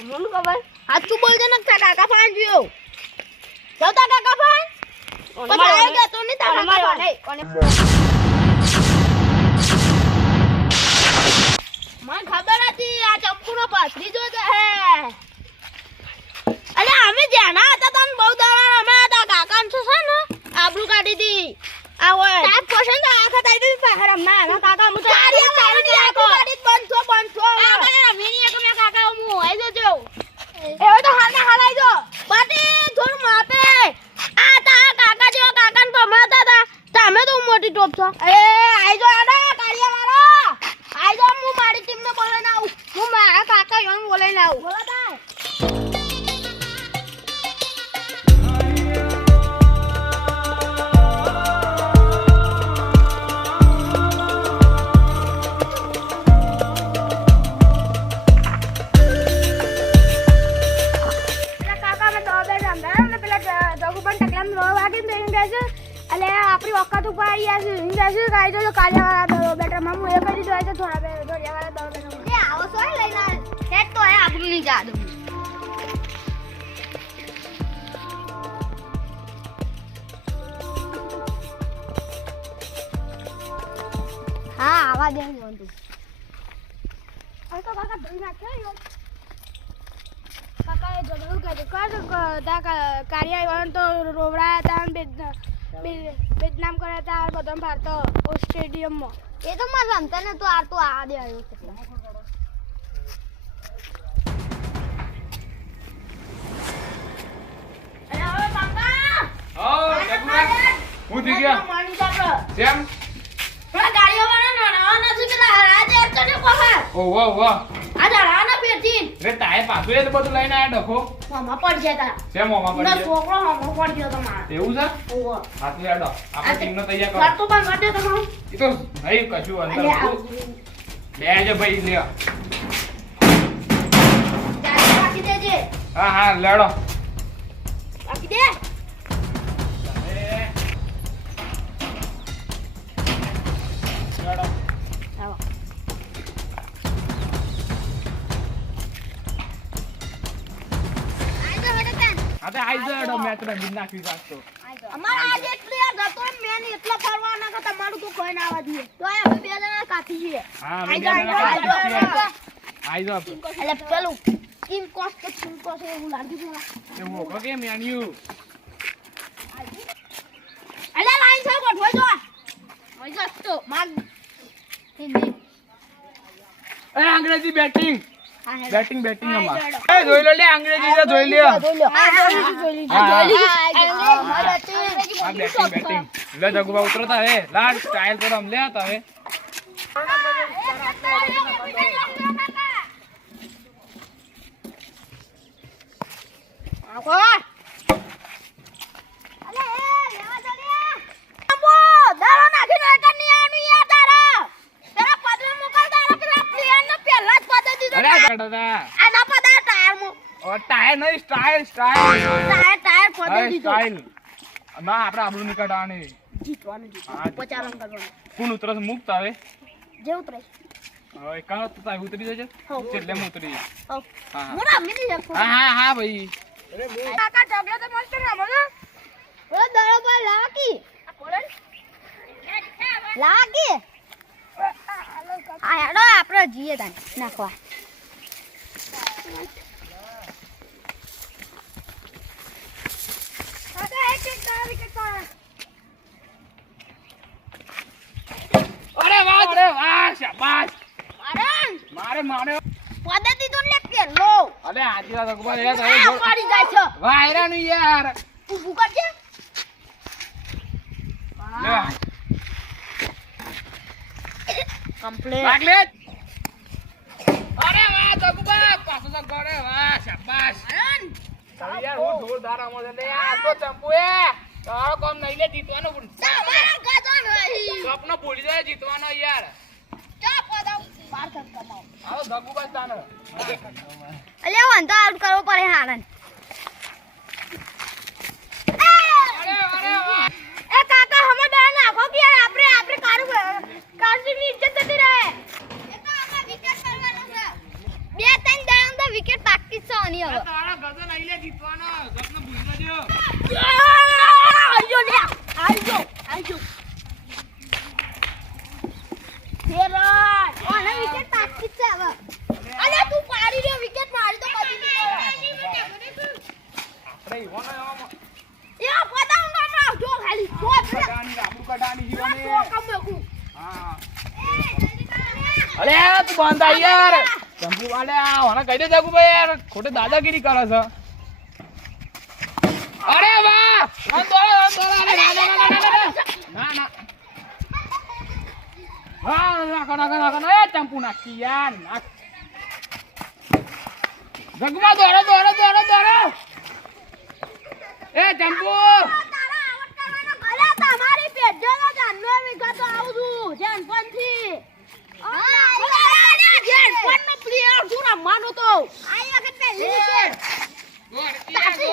મને ખબર? સાચું બોલજે ને તારા કાકા ફાન જોયો જાવ તારા કાકા ફાન. આવી ગયા તો નહીં તારા કાકા ફાન મને ખબર હતી આ ચંપુનો પાથરી જો છે અલે અમે જ્યાંના હતા તને બહુ દાડા અમે હતા કાકા છે ને આબરૂ કાઢી હતી આ હોય. તાર પસંદ આખા તારી દી બહાર અમને આના કાકા આવી જજો કાલે વાળા દવા બેટા. મામુ એ કરી દીધો છે થોડા બે થોડી વાળા દવા બેટર એ આવો છો લઈને હેડ તો હે આપણું નહીં જા દઉં. હા આવા દે હું તું આ તો કાકા ધોઈ નાખ્યો કાકા એ જબરું કહે કર તા કાર્ય આવ્યો તો રોવડાયા હતા અને કરે બેદનામ કર્યા હતા આ બધા ભારતો સ્ટેડિયમમાં. એ તો મારે રમતા ને તો આ તો આ દે આવ્યો હું થઈ ગયા. માની કાકા કેમ પેલા ગાડીઓ વાળા નડાવા નથી પેલા ઓહો આ જડાના પેટી રે તાય પાછું એ તો બધું લઈને આ ડખો. મામા પડ છે તારા. કેમ મોમાં પડી છોકરો મામા પડ ગયો તમારા. એવું છે? ઓહો. હાથી આડો આપણે ટીમનો તૈયાર કરો. કરતો પણ માટે તમારું એ તો ભાઈ કશું અંદર અલ્યા જો ભાઈ દેજે હા હા લડો. બાકી દે હેડે આઈ જો એડો આઈ જાડો મેચ નાખી શકતો અમારા આજ એટલી જતો મેન એટલા ફરવા ના કે તમારું તો કોઈ ના આવા દીએ તો આ બે જણા કાથી છે હા આઈ જો આઈ જો આઈ જા, એટલે પેલું ટીમ કોસ કે ટીમ કોસ એવું લાગ્યું છે. એ મોકો મેન યુ અલે લાઈન છે ગોઠવો જો હોય જો તો. માર. એ અંગ્રેજી બેટિંગ. બેટિંગ બેટિંગ અમાર. એ જોઈ લો લે અંગ્રેજી છે જોઈ લ્યો. હા જોઈ હા, હા. Batting batting. લે જગુબા ઉતરતા હે લાડ સ્ટાઇલ પર આમ લે હે અરે કડતા ઓ ટાયર નહીં સ્ટાઇલ સ્ટાઇલ સ્ટાઇલ ના આપણે આબરૂ ની કાઢવાની કોણ ઉતરે છે મુક્ત આવે હવે તો તાય ઉતરી જશે એટલે હું ઉતરી. હો. હા હા હા હા હા ભાઈ નાખવા અરે શાબાશ મારે મારે. મારે પદ્ધતિ તો લે પેલો અરે આજી વાત અકબર એ તો પડી જાય છે. વાહ હેરાનું યાર. ઊભું કરજે. લે. કમ્પ્લીટ જગુબા પાછો તો કરે વાહ શાબાશ યાર હું જોરદાર આમો છે આ તો ચંપુ એ તારો કામ નહીં લે જીતવાનો પણ સ્વપ્ન ભૂલી જાય જીતવાનો યાર અલ્યા, વાંધો આઉટ કરવો પડે હારન અરે અરે વાહ એ કાકા હમો દા નાખો કે યાર આપણે આપણે કારું કારસીની ઇજ્જત જતી રહે એ તો આમાં વિકેટ કરવાનો છે બે ત્રણ દાડા તો વિકેટ પાકી છે આની હવે તારા ગઝન આઈ લે જીતવાનો ગઝન ભૂલી ગયો આજો લે આજો આજો ફેરા ઓને વિકેટ પાકી છે હવે અલે તું પાડી દે વિકેટ મારી તો પછી આપણે ઈવોનો એવામાં એ પતા હું ના જો ખાલી જો કડાની કડાની જીવાની હા. અરે તું બાંધા યાર. ચંપુ વાલે હોને કહી દે જગુભાઈ યાર ખોટે દાદાગીરી કરે છે. અરે વાહ! રન દોડો અરે ના ના ના ના ના ના. હા નાખો નાખો નાખો એ ચંપુ નાખી યાર નાખ. જગમાં દોડો દોડો દોડો દોડો. એ ચંપુ અરે તમારી પેઢીનો જાનનો વિગતો આવું છું ધ્યાનપણથી. ધ્યાનપણનો player છું રમવાનો તો. આ વખત પહેલી wicket. તાસી એક તરફ wicket પાડ.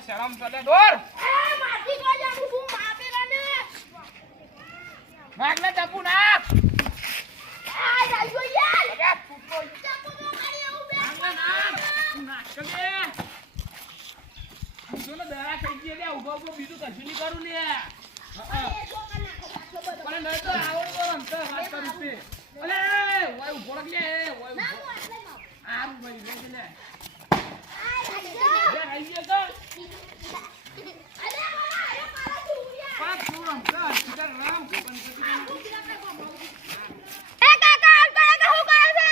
શરમ ચલે દોડ એ માટી. નાખ લે ચંપુ નાખ આ રાજો યાર અરે ને દરા બીજું કશું નહીં કરું હા, હા. એ છોકરા નાખો, પાછો બધો. પણ નહીં તો આવડતો રમતો વાત કરું તે અલે ઓય ઊભો રાખ લે ઓય ઊભો હું આટલે મારું. આમ ભાઈ લે. લે આ આઈ ગયો તો. અરે મારા અરે મારા ચૂરિયા. પાક તું રમતો સીધા રામ પણ એ કાકા આઉટ કરે કે હું કરે છે?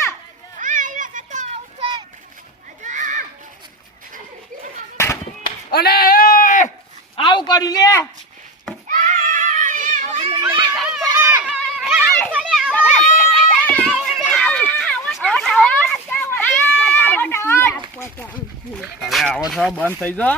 આ આવ્યા તો આઉટ અલે આવું કરી લે. હવે આવો છો બંધ થઈ જા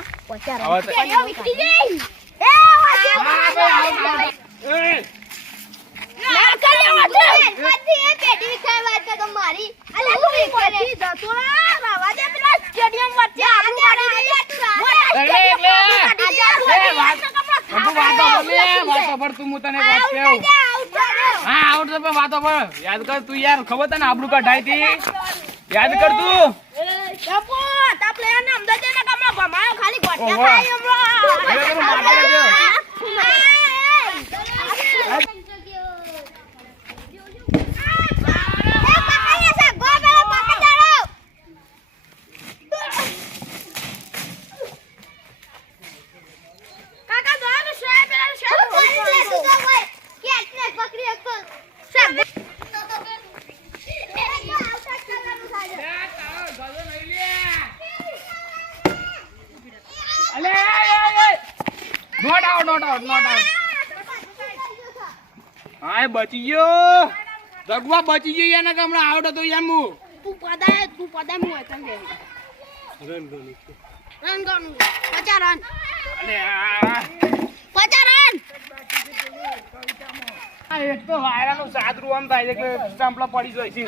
વાતો પર લે વાતો પર હું તને વાત કહું હા આઉટ તો પણ યાદ કર તું યાર ખબર તને આપણું કઢાઈ હતી યાદ કર તું ખાલી ઓહો. ગોઠિયા ખાય હમણાં. હવે તો મારવા લાગ્યો. લે, તારો ગળો નહીં લે. અલે, એ, એ, એ. Not out, not out, not out. હા એ બચી ગયો. જગવા બચી ગયો યાર હમણાં આવડે તો યાર હું. તું પદાય તું પદાય હું હોય તને રન ગણું પચા રન. અરે આ પચાસ રન. આ એક તો વાયરાનું સાદરું આમ થાય છે કે ચાંપલા પડી જાય છે.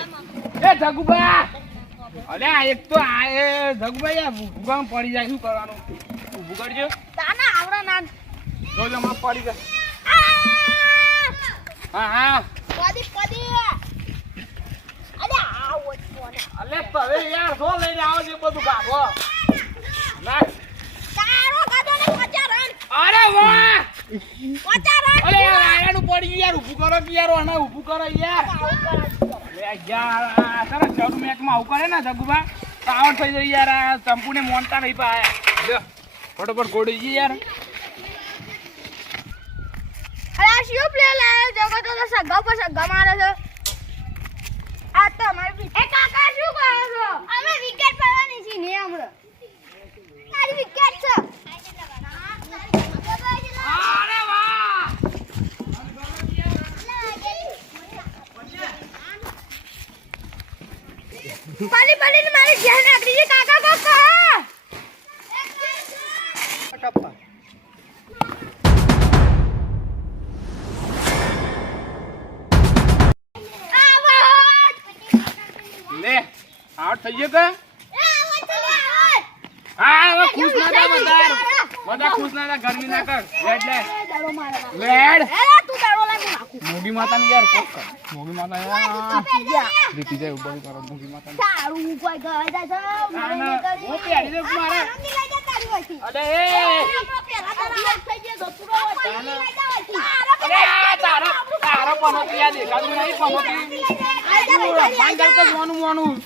એ જગુબા અલે આ એક તો આ એ જગુબા યાર ભૂગામ પડી જાય શું કરવાનું? ઊભું કરજો. તાના આવડા નાન. જોજો હમણાં પડી જાય. હા હા પદી પદી અરે આવો કોને અલે તમે યાર શું લઈને આવો છો બધું કાઢો ના તારો કાદો ને પચાસ રન અરે વાહ પચાસ રન અલે યાર આયરાનું પડી યાર ઊભું કરો કે યાર આને ઊભું કરો યાર અલે યાર તારા શરૂ મેચમાં આવું કરે ને જગુબા આવડ થઈ જાય યાર આ ચંપુને મોનતા નહીં પાયા લ્યો ફટોફટ ગોડી યાર અરે આ પ્લે લાયો જગો તો સગા પર સગા મારે છે. આ તો અમારી એ કાકા શું કરો છો? અમે વિકેટ પડવાની છે ને હમણાં. તારી વિકેટ છે. અરે વાહ! પાલી પાલી મારી ધ્યાન રાખી કાકા કાકા આઉટ થઈ ગયો કે હા હવે ખુશ ના થા બધા બધા ખુશ ના થા ગરમી ના કર લેડ લેડ લેડ મોગી માતા ની યાર કોક કર મોગી માતા યાર જીતી જાય ઉપર કરો મોગી માતા ની હું પહેરી દઉં મારે અરે એ અરે આ તારો તારો પનોતી યાર દેખાતું નહીં પનોતી કર તો મોનું મોનું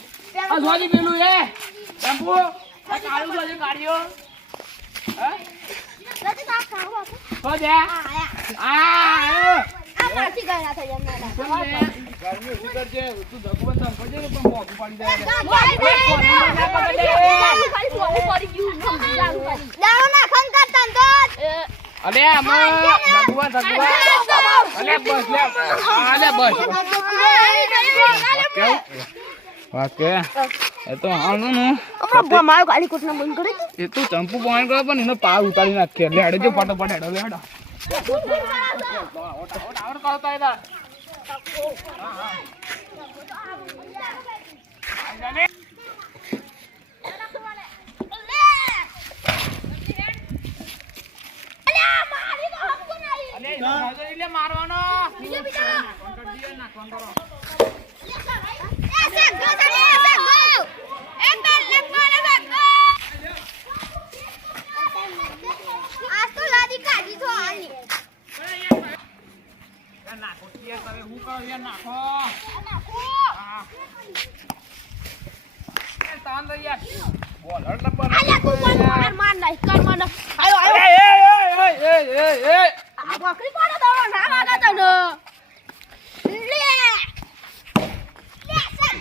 આ જોજી પેલું એ. ટેમ્પો આ કાળું જોજે કાઢ્યો. હે? તો દે. આ આયો. ગરમી ઓછી કરજે તું કરજે ને પણ મોઢું પાડી દે અલે આમાં ધકબન ધકબન અલે બસ લે અલે બસ કેવું વાત કે એ તો એ ચંપુ પોઈન્ટ કરે પણ એનો પાર ઉતારી નાખીએ એટલે હેડે જો ફટાફટ હેડો લે હેડો આવડ કરતા એટલે મારવાનો નાખવાનું કરો યાર નાખો યાર તમે હું કરો યાર નાખો હા એ તાન તો યાર બોલ હટ લપર અરે એ એ એ એ એ એ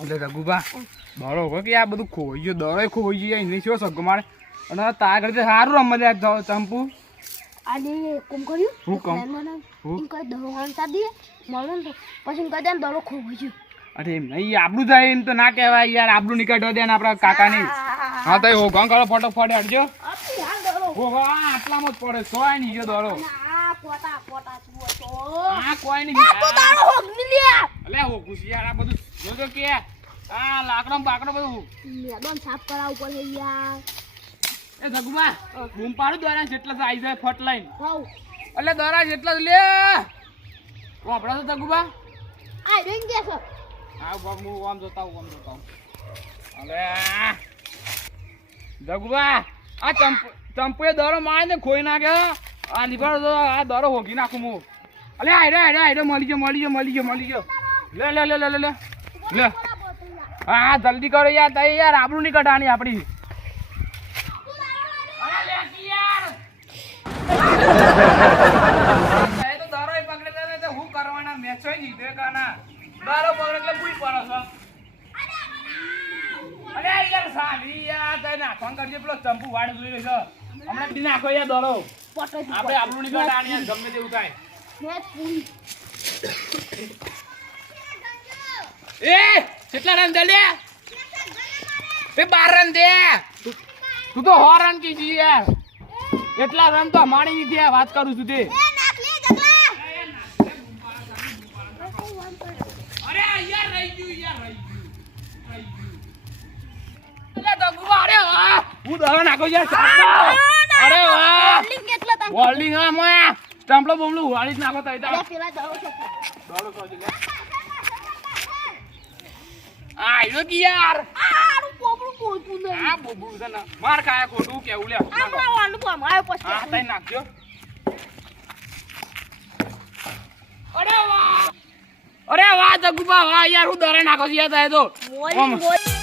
એટલે રઘુભા દોડો કહો કે આ બધું ખોઈ ગયો દોડો ખોઈ ગયો એને શું સગો મારે અને તાર ઘરે સારું રમવા લે ચંપુ. હું કહું હું અરે એમ નહીં આબરું થાય એમ તો ના કહેવાય યાર આબરું નીકળવા દે ને આપણા કાકાને. હા તો હો ગાં કરો ફટોફટ હટજો હો હો આ આટલામાં જ પડે સોય નહીં ગયો દોડો. આ કોઈ નહીં અલે હો ખુશી યાર આ બધું જોજો કે આ લાકડો બાકડો બધું સાફ કરાવવું પડે યાર. એ સગુબા બૂમ પાડું દોરા જેટલા આવી જાય ફટ લાઈન. એટલે દોરા જેટલા જ લે. વાપડા તો સગુબા આ રેંગ કે છે? હા બાપ હું આમ જોતા હું આમ જોતા અલે જગુબા આ ચંપુ ચંપુએ દોરો મારી ને ખોઈ નાખ્યો આ નીકળો તો આ દોરો હોગી નાખું હું. અલે આયરો આયરો આયરો મળી ગયો મળી ગયો મળી ગયો મળી ગયો. લે લે લે લે લે. લે. હા જલ્દી કરો યાર તઈ યાર આબરૂ નહીં કઢાણી આપણી અરે લે કી યાર. એ તો દરોય પકડે તને ને તો હું કરવાના? મેચોય જીતે કાના. દરો પકડે એટલે ભૂઈ પડો છો? અરે યાર સાલી યાર તને નાખવાનું કરજે પેલો ચંપુ વાડ જોઈ રહ્યો છો. હમણાં દી નાખો યાર દોરો. આપણે આપણું યાર ગમે તેવું થાય. એ કેટલા રન દે બે એ બાર રન દે. તું- તું હો રન કીધી યાર. એટલા રન તો માણી દીધી વાત કરું છું તે. અરે વાહ. હું દરો નાખો યાર અરે વાહ. વોલ્ડિંગ હા મોયા સ્ટમ્પલો બોમલો વાળી જ નાખો તો દોડો સોજી યાર? આ આયો કે યાર આ બોબુ છે ને. માર ખાયા ખોટું કેવું લે હા તઈ નાખજો. અરે વાહ. અરે વાહ જગુબા વાહ યાર હું દરે નાખો છું યાર તઈ તો. આમ.